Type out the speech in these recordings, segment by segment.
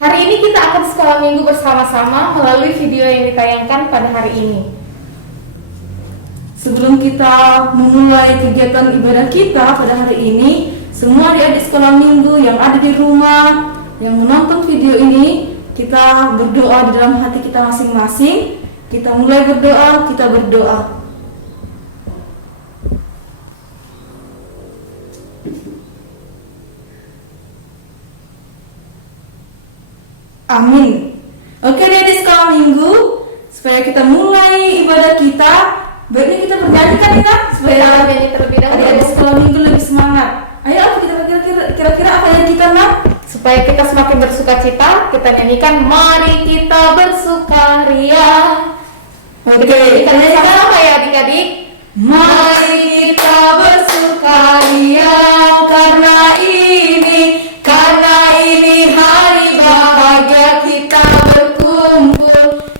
Hari ini kita akan sekolah minggu bersama-sama melalui video yang ditayangkan pada hari ini. Sebelum kita memulai kegiatan ibadah kita pada hari ini, semua adik-adik sekolah minggu yang ada di rumah, yang menonton video ini, kita berdoa di dalam hati kita masing-masing. Kita mulai berdoa, kita berdoa. Amin. Oke deh di sekolah minggu, supaya kita mulai ibadah kita, baiknya kita bernyanyi kan kita, supaya Bernyanyi terlebih dahulu. adik-adik sekolah minggu lebih semangat. Ayo kira-kira apa yang kita nak? Supaya kita semakin bersuka cita, kita nyanyikan Mari Kita Bersukaria. Oke, Kita nyanyikan apa ya adik-adik? mari kita bersukaria karena ini hari bahagia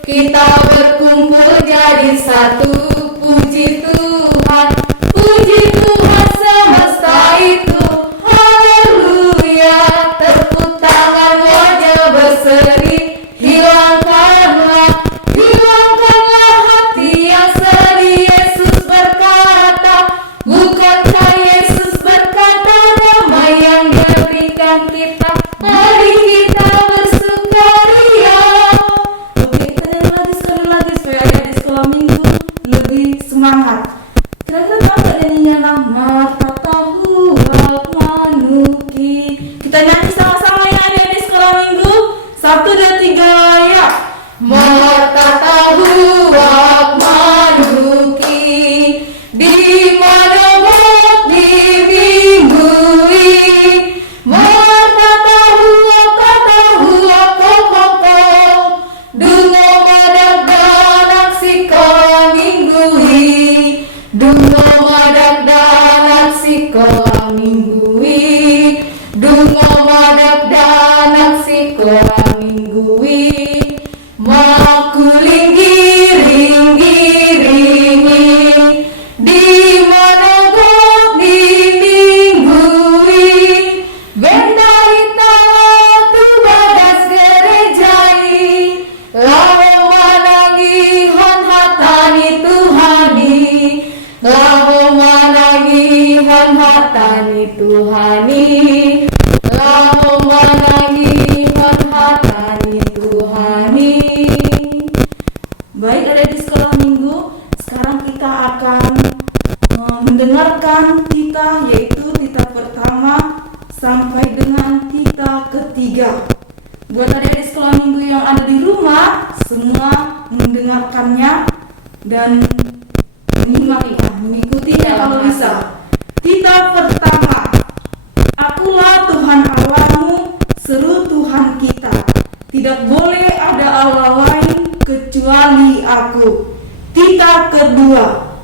kita berkumpul jadi satu. Puji Tuhan semesta itu, haleluya. Tepuk tangan wajah berseri, hilangkanlah hati yang sedih. Yesus berkata, bukankah Yesus berkata damai yang Dia berikan kita? Mari kita bersukaria. Oke, kita nyanyi lagi sekali lagi supaya adik-adik sekolah minggu lebih semangat. Kira-kira tahu nggak nyanyinya nama tahu manuki? Kita nyanyi sama-sama ya adik-adik sekolah minggu. 1, 2, 3 ya. Martatahuak manuki, di mana bot diminggui. Martatahuak koko, dungo madak danak sikola minggui. Dungo madak danak sikola minggui. Dungo madak danak sikola minggui. Makulinggiring-giringi, di mana bot diminggui. Benda hitam tu badas gerejai, laho manangihon hatani Tuhani, laho manangihon hatani Tuhani, laho manangihon hatani Tuhani. Baik ada di sekolah minggu, sekarang kita akan mendengarkan titah, yaitu titah pertama sampai dengan titah ketiga. Buat adik-adik sekolah minggu yang ada di rumah, semua mendengarkannya dan mengikutinya kalau bisa. Titah pertama, Akulah Tuhan Allahmu, seru Tuhan kita. Tidak boleh ada Allah lain kecuali Aku. Titah kedua,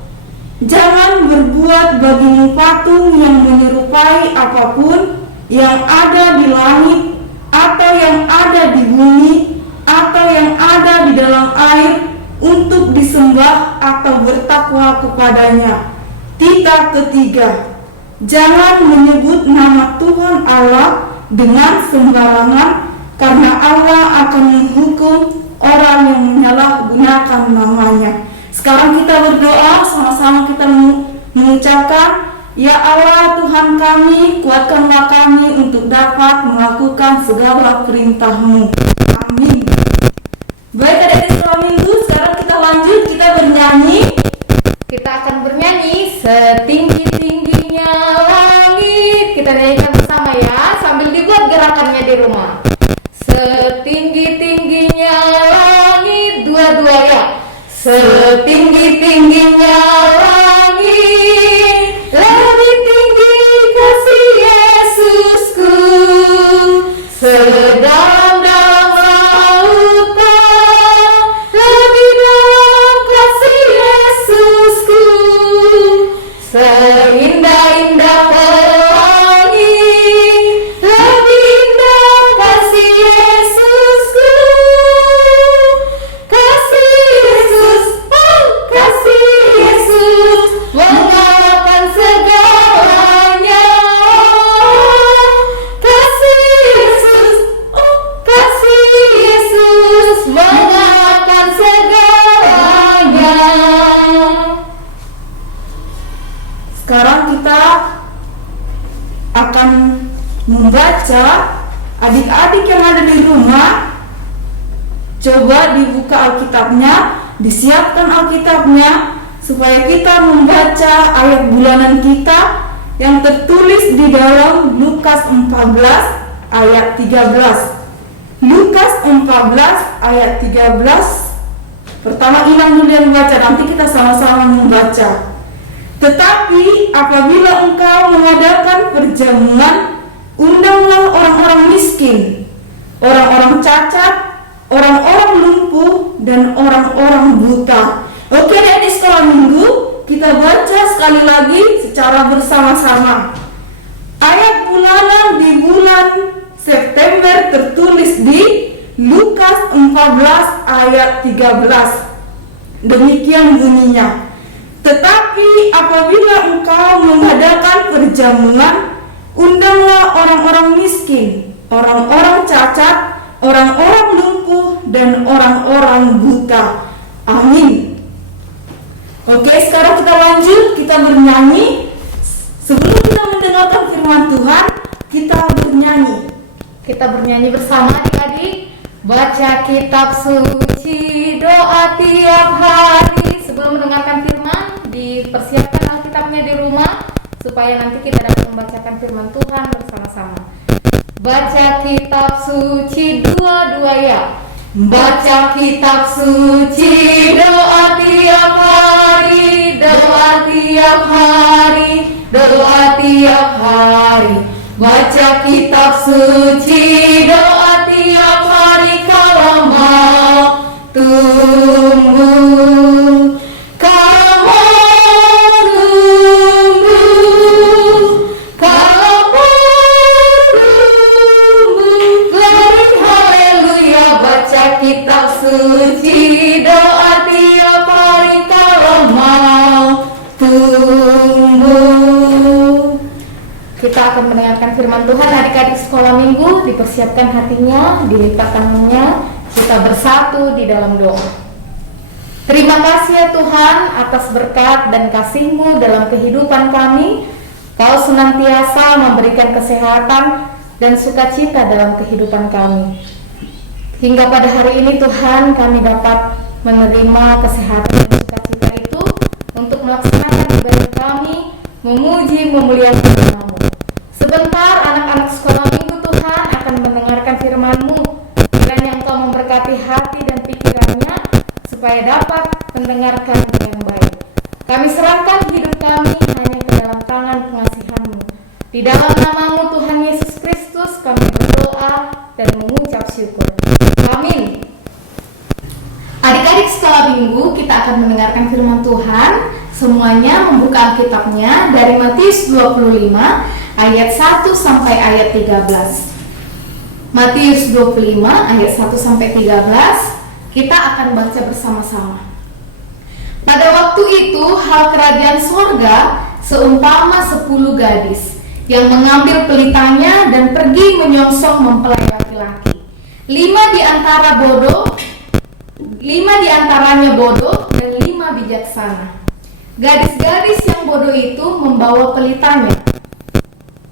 jangan berbuat bagimu patung yang menyerupai apapun yang ada di langit, atau yang ada di bumi, atau yang ada di dalam air, untuk disembah atau bertakwa kepadanya. Titah ketiga, jangan menyebut nama Tuhan Allah dengan sembarangan, karena Allah akan menghukum orang yang menyalahgunakan namanya. Sekarang kita berdoa, sama-sama kita mengucapkan, Ya Allah Tuhan kami, kuatkanlah kami untuk dapat melakukan segala perintah-Mu. Amin. Baik adik-adik sekolah minggu, sekarang kita lanjut, kita bernyanyi. Kita akan bernyanyi Setinggi-tingginya langit. Kita nyanyikan bersama ya, sambil dibuat gerakannya di rumah. Setinggi-tingginya langit, dua-dua ya. Setinggi-tingginya langit, lebih tinggi kasih Yesusku. Sedalam lautan, lebih dalam kasih Yesusku. Seindah-indah pelangi, lebih indah kasih Yesusku. Kasih Yesus, oh kasih mengalahkan segalanya. Sekarang kita akan membaca. Adik-adik yang ada di rumah, coba dibuka Alkitabnya, disiapkan Alkitabnya, supaya kita membaca ayat bulanan kita yang tertulis di dalam Lukas 14 ayat 13. Lukas 14 ayat 13. Pertama Ilham dulu yang membaca, nanti kita sama-sama membaca. Tetapi apabila engkau mengadakan perjamuan, undanglah orang-orang miskin, orang-orang cacat, orang-orang lumpuh, dan orang-orang buta. Oke, di sekolah minggu kita baca sekali lagi secara bersama-sama. Ayat bulanan di bulan September tertulis di Lukas 14 ayat 13. Demikian bunyinya. Tetapi apabila engkau mengadakan perjamuan, undanglah orang-orang miskin, orang-orang cacat, orang-orang lumpuh, dan orang-orang buta. Amin. Oke, sekarang kita lanjut, kita bernyanyi. Sebelum kita mendengarkan firman Tuhan, kita bernyanyi. Kita bernyanyi bersama adik-adik. Baca kitab suci, doa tiap hari. Sebelum mendengarkan firman, dipersiapkan Alkitabnya di rumah, supaya nanti kita dapat membacakan firman Tuhan bersama-sama. Baca kitab suci, dua-dua ya. Baca kitab suci, doa tiap hari, doa tiap hari, doa tiap hari. Baca kitab suci, doa tiap hari, kalau mau tumbuh. Kitab suci, doa tiap hari, kalau mau tumbuh. Kita akan mendengarkan firman Tuhan. Adik-adik sekolah minggu, dipersiapkan hatinya, dilipat tangannya, kita bersatu di dalam doa. Terima kasih ya Tuhan atas berkat dan kasih-Mu dalam kehidupan kami. Kau senantiasa memberikan kesehatan dan sukacita dalam kehidupan kami. Hingga pada hari ini Tuhan, kami dapat menerima kesehatan dan sukacita itu untuk melaksanakan ibadah kami, memuji, memuliakan nama-Mu. Sebentar anak-anak sekolah minggu Tuhan akan mendengarkan firman-Mu. Kiranya Engkau memberkati hati dan pikirannya, supaya dapat mendengarkan yang baik. Kami serahkan hidup kami hanya ke dalam tangan pengasihan-Mu. Di dalam nama-Mu Tuhan Yesus Kristus kami berdoa dan mengucap syukur. Amin. Adik-adik sekolah minggu, kita akan mendengarkan firman Tuhan. Semuanya membuka Alkitabnya dari Matius 25 ayat 1 sampai ayat 13. Matius 25 ayat 1 sampai 13. Kita akan baca bersama-sama. Pada waktu itu hal kerajaan surga seumpama 10 gadis yang mengambil pelitanya dan pergi menyongsong mempelai laki-laki. 5 di antaranya bodoh dan 5 bijaksana. Gadis-gadis yang bodoh itu membawa pelitanya,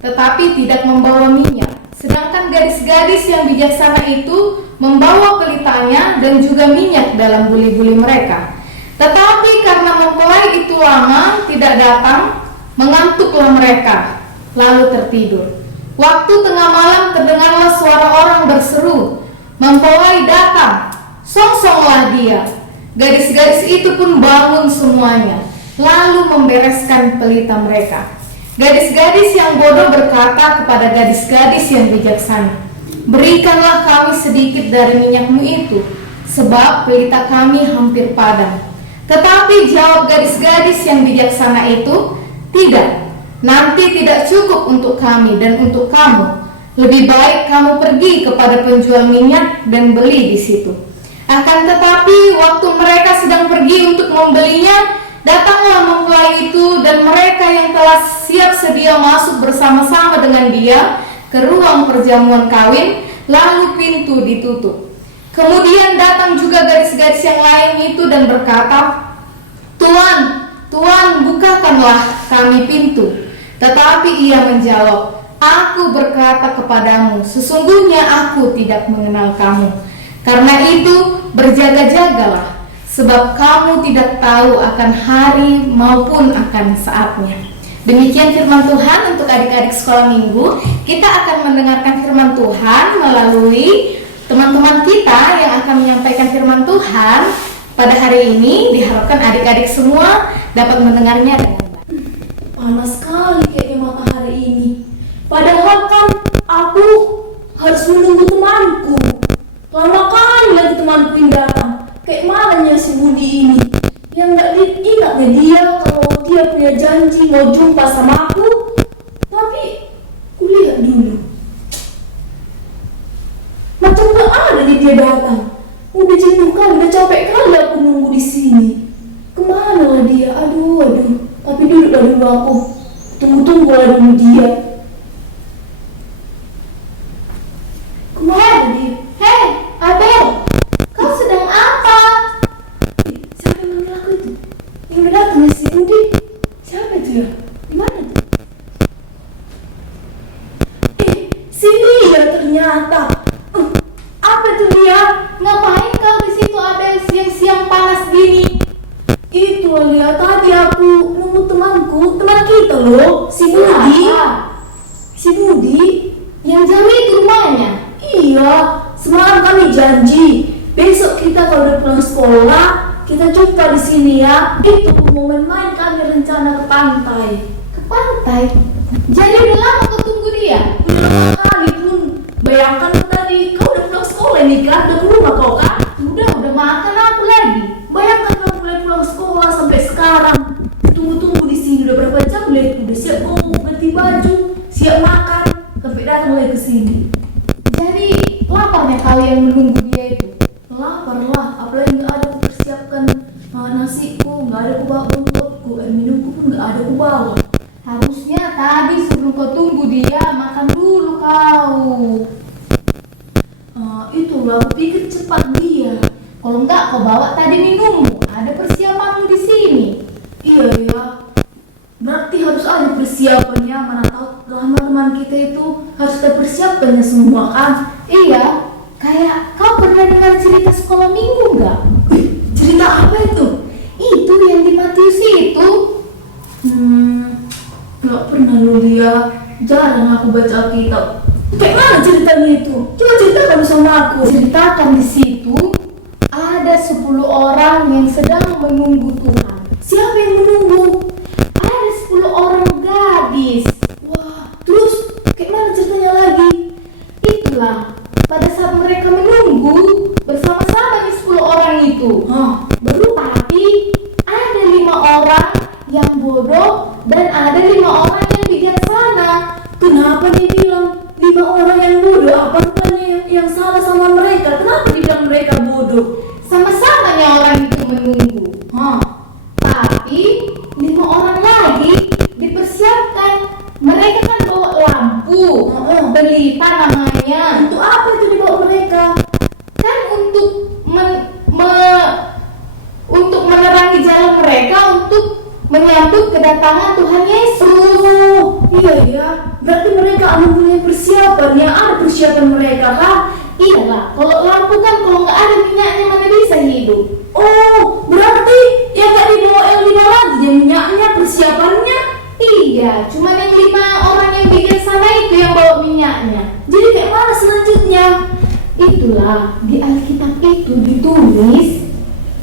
tetapi tidak membawa minyak. Sedangkan gadis-gadis yang bijaksana itu membawa pelitanya dan juga minyak dalam buli-buli mereka. Tetapi karena mempelai itu lama tidak datang, mengantuklah mereka, lalu tertidur. Waktu tengah malam terdengarlah suara orang berseru, "Mempelai datang, songsonglah dia." Gadis-gadis itu pun bangun semuanya, lalu membereskan pelita mereka. Gadis-gadis yang bodoh berkata kepada gadis-gadis yang bijaksana, "Berikanlah kami sedikit dari minyak-Mu itu, sebab pelita kami hampir padam." Tetapi jawab gadis-gadis yang bijaksana itu, "Tidak, nanti tidak cukup untuk kami dan untuk kamu. Lebih baik kamu pergi kepada penjual minyak dan beli di situ." Akan tetapi waktu mereka sedang pergi untuk membelinya, datanglah mempelai itu, dan mereka yang telah siap sedia masuk bersama-sama dengan dia ke ruang perjamuan kawin, lalu pintu ditutup. Kemudian datang juga gadis-gadis yang lain itu dan berkata, Tuan, Tuan, bukakanlah kami pintu. Tetapi ia menjawab, Aku berkata kepadamu, sesungguhnya aku tidak mengenal kamu. Karena itu berjaga-jagalah, sebab kamu tidak tahu akan hari maupun akan saatnya. Demikian firman Tuhan untuk adik-adik sekolah minggu. Kita akan mendengarkan firman Tuhan melalui teman-teman kita yang akan menyampaikan firman Tuhan pada hari ini. Diharapkan adik-adik semua dapat mendengarnya dengan baik. Panas sekali kayaknya matahari ini. Padahal kan aku harus menunggu temanku. Lama kali lagi temanku yang datang. Kayak mananya si Budi ini yang gak ingat deh dia kalau dia punya janji mau jumpa sama aku. Tapi kulihat dulu, macam gak ada dia datang. Udah jenuh kali, udah capek kali aku nunggu di sini. Kemana lah dia? Aduh. Tapi duduklah dulu aku. Tunggu lah dulu dia. Kemana dia? Hei, Abel, kau sedang apa? Siapa yang manggil aku itu? Yang udah datang ya si Budi. Siapa itu ya? Di mana tuh? Si Lia ternyata. Apa tuh Lia? Ngapain kau di situ, Abel, siang-siang panas gini? Itu Lia, tadi aku nunggu teman kita loh, si Budi. Siapa? Si Budi. Yang jauh itu rumahnya. Iya, semalam kami janji besok kita kalau udah pulang sekolah kita jumpa di sini ya. Itu mau main kami rencana ke pantai. Ke pantai? Jadi udah lama kau tunggu dia? Lama kali pun. Bayangkan tadi kau udah pulang sekolah nih kan, udah ke rumah kau kan? Udah makan aku lagi. Bayangkan kau mulai pulang sekolah sampai sekarang. Tunggu di sini udah berapa jam lihat, udah siap mau ganti baju, siap makan, sampai datang lagi ke sini. Jadi laparnya kau yang menunggu dia itu? Lapar lah, apalagi nggak ada kupersiapkan nasiku, nggak ada kubawa buntutku, air minumku pun nggak ada kubawa. Harusnya tadi sebelum kau tunggu dia makan dulu kau. Itulah aku pikir cepat dia. Kalau enggak kau bawa tadi minummu. Ada persiapanmu di sini. Iya ya, berarti harus ada persiapannya. Mana tahu teman kita itu harus ada persiapannya semua kan? Iya, kayak kau pernah dengar cerita sekolah minggu enggak? Cerita apa itu? Itu yang di Matius itu. Nggak pernah lu dia. Jarang aku baca Alkitab. Kayak mana ceritanya itu? Coba ceritakan sama aku. Ceritakan di situ ada 10 orang yang sedang menunggu Tuhan. Siapa yang menunggu? Ada 10 orang gadis. Wah, terus kayak mana ceritanya lagi? Itulah, pada saat mereka menunggu bersama-sama di 10 orang itu. Baru Tapi ada 5 orang yang bodoh dan ada 5 orang yang bijaksana. kenapa dia bilang 5 orang yang bodoh? Apa rupanya yang salah sama mereka? Kenapa dibilang mereka bodoh? Sama-samanya orang itu menunggu. Tapi 5 orang lagi dipersiapkan. Mereka kan bawa lampu, belita namanya. Untuk apa itu dibawa mereka? Kan untuk untuk menerangi jalan mereka untuk menyambut kedatangan Tuhan Yesus. Iya ya, berarti mereka mempunyai persiapan. Yang ada persiapan mereka kan? Iyalah, kalau lampu kan kalau nggak ada minyaknya mana bisa hidup. Oh, berarti yang gak dibawa yang 5 lagi ya minyaknya, persiapannya. Iya, cuma yang 5 orang yang bijaksana itu yang bawa minyaknya. Jadi kayak mana selanjutnya? Itulah di Alkitab itu ditulis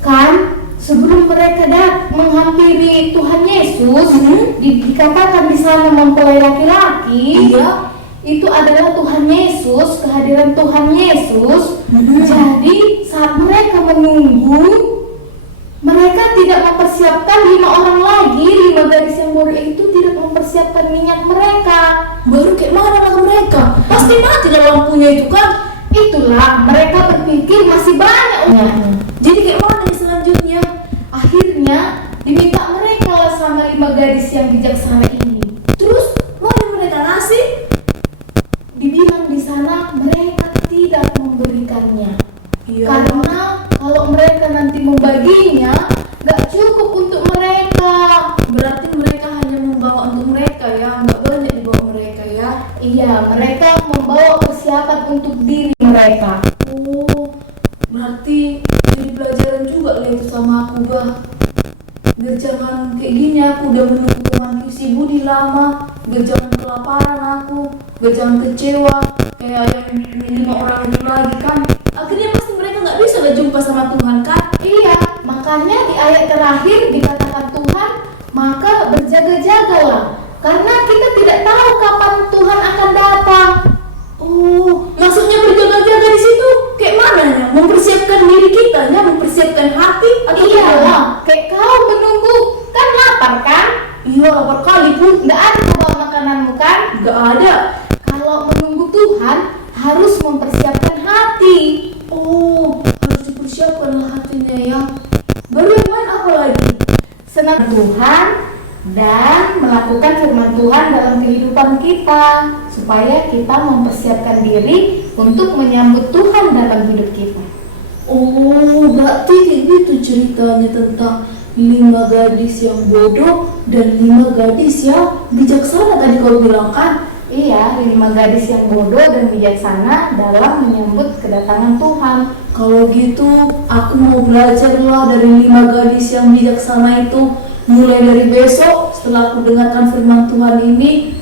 kan sebelum mereka menghampiri Tuhan Yesus, dikatakan di sana mempelai laki-laki. Iya. Itu adalah Tuhan Yesus, kehadiran Tuhan Yesus. Jadi saat mereka menunggu, mereka tidak mempersiapkan 5 orang lagi. 5 gadis yang bodoh itu tidak mempersiapkan minyak mereka. Baru kayak mana lah mereka? Pasti mati lah lampunya itu kan? Itulah mereka berpikir masih banyak minyaknya. Jadi kayak mana nih selanjutnya? Akhirnya diminta mereka lah sama 5 gadis yang bijaksana ini. Terus mau yang mereka ngasih? Dibilang di sana mereka tidak memberikannya. Iya. Karena kalau mereka nanti membaginya, nggak cukup untuk mereka. Berarti mereka hanya membawa untuk mereka ya, nggak banyak dibawa mereka ya. Iya, mereka membawa persiapan untuk diri mereka. Oh, berarti jadi pelajaran juga lah itu sama aku, bah. Biar jangan kayak gini, aku udah menunggu temanku si Budi lama. Biar jangan kelaparan aku, biar jangan kecewa kayak yang 5 orang itu lagi kan. Akhirnya pasti mereka nggak bisa lah jumpa sama Tuhan kan. Iya, makanya di ayat terakhir dikatakan Tuhan, maka berjaga-jagalah. Karena kita tidak tahu kapan Tuhan akan datang. Oh, maksudnya berjaga-jaga di situ kayak mana ya? Mempersiapkan diri kita ya, mempersiapkan hati atau Iya gimana? lah, kayak kau menunggu, kan lapar kan? Iya, lapar kali pun. Nggak ada bawa makananmu kan? Nggak ada. Kalau menunggu Tuhan, harus mempersiapkan hati. Oh, harus dipersiapkan lah hatinya ya. Baru yang lain apa lagi? Senang Tuhan dan melakukan firman Tuhan dalam kehidupan kita, supaya kita mempersiapkan diri untuk menyambut Tuhan dalam hidup kita. Oh, berarti kayak gitu ceritanya tentang 5 gadis yang bodoh dan 5 gadis yang bijaksana tadi kau bilang kan? Iya, 5 gadis yang bodoh dan bijaksana dalam menyambut kedatangan Tuhan. Kalau gitu, aku mau belajar lah dari 5 gadis yang bijaksana itu. Mulai dari besok, setelah aku dengarkan firman Tuhan ini,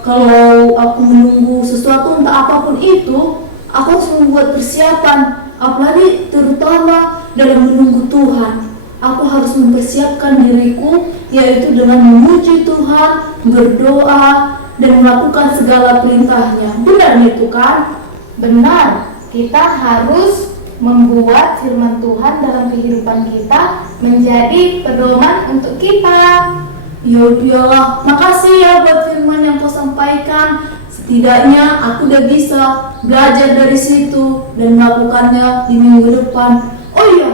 kalau aku menunggu sesuatu entah apapun itu, aku harus membuat persiapan. Apalagi terutama dalam menunggu Tuhan, aku harus mempersiapkan diriku, yaitu dengan memuji Tuhan, berdoa, dan melakukan segala perintahnya. Benar itu kan? Benar, kita harus membuat firman Tuhan dalam kehidupan kita menjadi pedoman untuk kita. Ya udahlah, makasih ya buat firman yang kau sampaikan. Setidaknya aku udah bisa belajar dari situ dan melakukannya di minggu depan. Oh iya,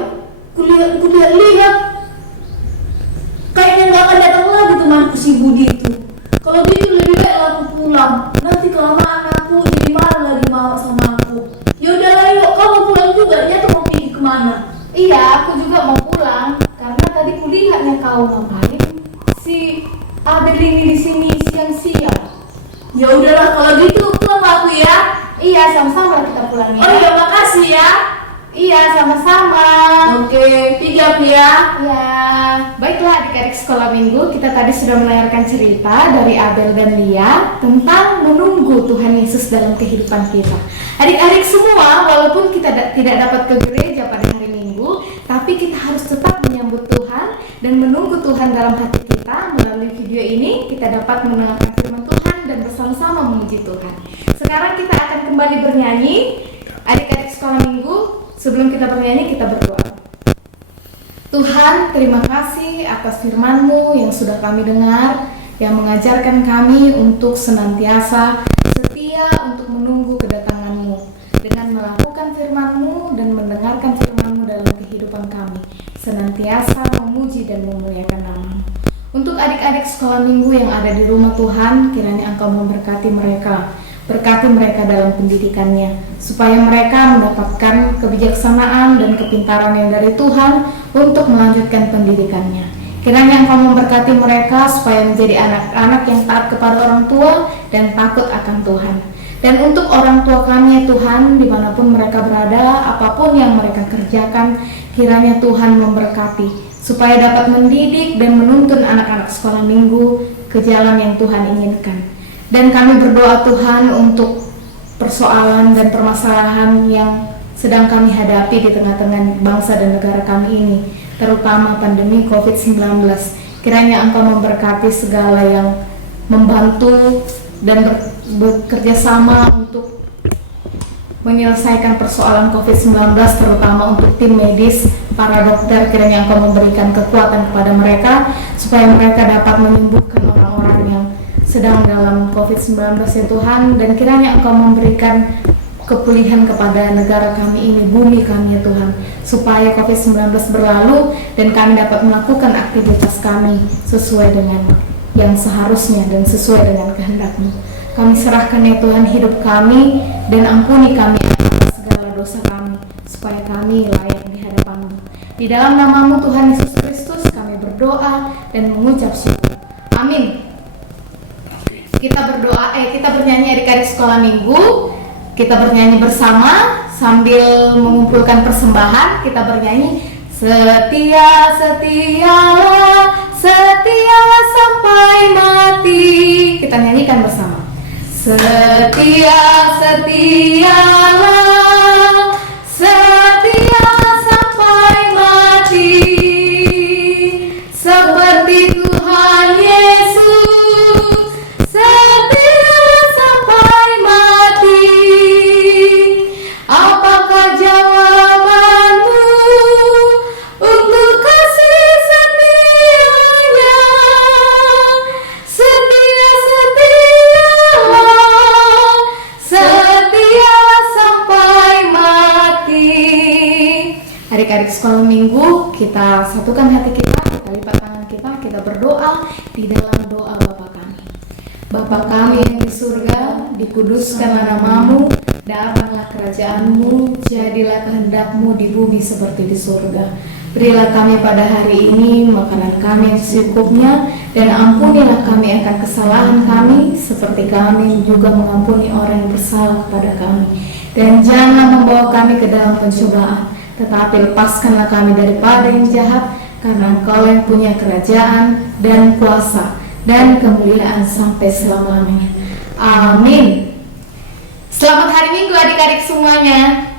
kulihat kayaknya nggak akan datang lagi temanku si Budi itu. Kalau gitu lebih baik aku pulang. Nanti kelamaan aku jadi marah lagi sama aku. Ya udahlah, yuk kamu pulang juga ya, atau mau pergi kemana? Iya, aku juga mau pulang karena tadi kulihatnya kau ngapain si Abel ini di sini siang-siang. Ya udahlah kalau gitu pulang aku ya. Iya, sama-sama kita pulang Oh ya. iya, makasih ya. Iya, sama-sama. Oke, pijam ya. Ya, baiklah adik-adik sekolah minggu, kita tadi sudah mendengarkan cerita dari Abel dan Lia tentang menunggu Tuhan Yesus dalam kehidupan kita. Adik-adik semua, walaupun kita tidak dapat ke gereja pada hari Minggu, tapi kita harus tetap menyambut Tuhan dan menunggu Tuhan dalam hati kita. Melalui video ini, kita dapat mendengarkan firman Tuhan dan bersama-sama memuji Tuhan. Sekarang kita akan kembali bernyanyi. Adik-adik sekolah minggu, sebelum kita bernyanyi, kita berdoa. Tuhan, terima kasih atas firman-Mu yang sudah kami dengar, yang mengajarkan kami untuk senantiasa setia untuk menunggu kedatangan-Mu, dengan melakukan firman-Mu dan mendengarkan firman-Mu dalam kehidupan kami, senantiasa memuji dan memuliakan nama-Mu. Untuk adik-adik sekolah minggu yang ada di rumah Tuhan, kiranya Engkau memberkati mereka. Berkati mereka dalam pendidikannya, supaya mereka mendapatkan kebijaksanaan dan kepintaran yang dari Tuhan untuk melanjutkan pendidikannya. Kiranya Engkau memberkati mereka supaya menjadi anak-anak yang taat kepada orang tua dan takut akan Tuhan. Dan untuk orang tua kami, Tuhan, dimanapun mereka berada, apapun yang mereka kerjakan, kiranya Tuhan memberkati, supaya dapat mendidik dan menuntun anak-anak sekolah minggu ke jalan yang Tuhan inginkan. Dan kami berdoa Tuhan untuk persoalan dan permasalahan yang sedang kami hadapi di tengah-tengah bangsa dan negara kami ini, terutama pandemi COVID-19. Kiranya Engkau memberkati segala yang membantu dan bekerja sama untuk menyelesaikan persoalan COVID-19, terutama untuk tim medis, para dokter. Kiranya Engkau memberikan kekuatan kepada mereka supaya mereka dapat menyembuhkan orang-orang yang sedang dalam COVID-19 ya Tuhan, dan kiranya Engkau memberikan kepulihan kepada negara kami ini, bumi kami ya Tuhan, supaya COVID-19 berlalu dan kami dapat melakukan aktivitas kami sesuai dengan yang seharusnya dan sesuai dengan kehendak-Mu. Kami serahkan ya Tuhan hidup kami dan ampuni kami atas segala dosa kami, supaya kami layak di hadapan-Mu. Di dalam nama-Mu Tuhan Yesus Kristus kami berdoa dan mengucap syukur. Amin. Kita bernyanyi adik-adik sekolah minggu. Kita bernyanyi bersama sambil mengumpulkan persembahan. Kita bernyanyi setia, setialah, setialah sampai mati. Kita nyanyikan bersama. Setia, setialah, setia sampai mati, seperti Tuhan Yesus, setia sampai mati. Apakah jawabanmu untuk kasih setianya? Setia, setialah, setia sampai mati. Adik-adik sekolah minggu, kita satukan hati kita lipat tangan kita berdoa di dalam doa Bapa kami. Bapa kami yang di surga, dikuduskanlah nama-Mu, datanglah kerajaan-Mu, jadilah kehendak-Mu di bumi seperti di surga. Berilah kami pada hari ini makanan kami yang secukupnya, dan ampunilah kami akan kesalahan kami, seperti kami juga mengampuni orang yang bersalah kepada kami. Dan jangan membawa kami ke dalam pencobaan, tetapi lepaskanlah kami daripada yang jahat, karena Engkau yang punya kerajaan dan kuasa dan kemuliaan sampai selama-lamanya. Amin. Selamat hari Minggu adik-adik semuanya.